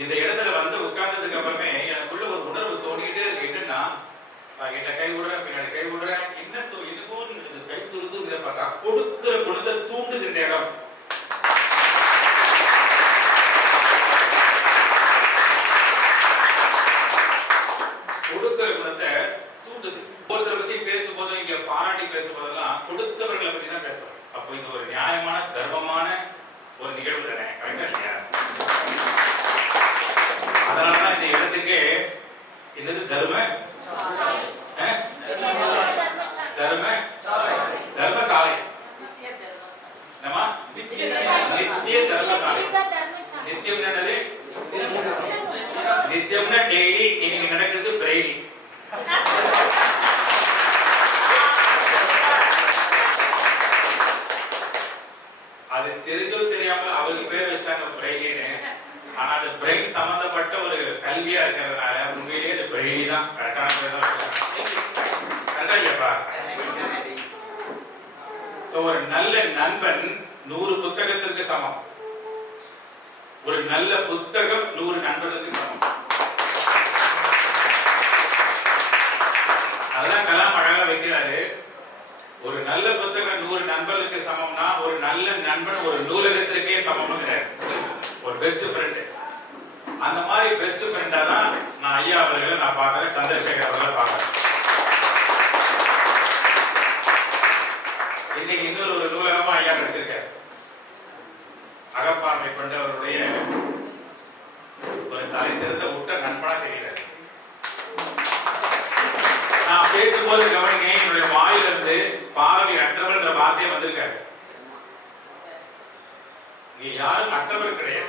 இந்த இடத்துல வந்து உட்கார்ந்ததுக்கு அப்புறமே எனக்குள்ள ஒரு உணர்வு தோணிக்கிட்டே இருக்கு. என்னன்னா, கிட்ட கை விடுறேன், பின்னாடி கை விடுறேன், என்னமோ கை துருது இதை பார்த்தா கொடுக்கிற குணத்தை தூண்டுது இந்த இடம். கொடுக்கிற குணத்தை தூண்டுது. ஒருத்தரை பத்தி பேசும்போது, இங்க பாராட்டி பேசும்போதெல்லாம் கொடுத்தவர்களை பத்தி தான் பேசுறோம். அப்போ இது ஒரு நியாயமான தர்மமான ஒரு நிகழ்வு தானே, கரெக்டா இல்லையா? அதனாலதான் இந்த இடத்துக்கு என்னது தர்ம தர்மசாலை, நித்திய தர்மசாலை. நித்தியம் என்னது? நித்தியம்னா டெய்லி. இன்னைக்கு நடக்குது பிரெய்லி. அது தெரிஞ்சோ தெரியாமல் அவருக்கு பேர் வச்சிட்டாங்க பிரெய்லின்னு. ஆனா அது பிரெயின் சம்பந்தப்பட்ட ஒரு கல்வியா இருக்கிறதுனால உண்மையிலேயே அது பிரெய்லி தான் கரெக்டான பேர் தான் வச்சிருக்காங்க. கரெக்டா இல்லையாப்பா? சோ ஒரு நல்ல நண்பன் 100 புத்தகத்திற்கு சமம். ஒரு நல்ல புத்தகம் 100 நண்பர்களுக்கு சமம். அதான் கலாம் அழகா வைக்கிறாரு. ஒரு நல்ல புத்தகம் 100 நண்பர்களுக்கு சமம்னா ஒரு நல்ல நண்பன் ஒரு நூலகத்திற்கே சமம்ங்கிறார். ஒரு பெஸ்ட் ஃப்ரெண்ட். அந்த மாதிரி பெஸ்ட் ஃப்ரெண்டா தான் நான் ஐயா அவர்களை நான் பார்க்கிறேன், சந்திரசேகர் அவர்களை பார்க்கிறேன். இன்னைக்கு இன்னொரு ஒரு நூலகமா ஐயா கிடைச்சிருக்காரு. அகப்பார்வை கொண்டவருடைய ஒரு தலை சிறந்த உட்ட நண்பனா தெரிகிறார். நான் பேசும்போது கவனிங்க, என்னுடைய வாயிலிருந்து பார்வை அற்றவர் என்ற வார்த்தையை வந்திருக்காரு. நீ யாரும் அற்றவர் கிடையாது.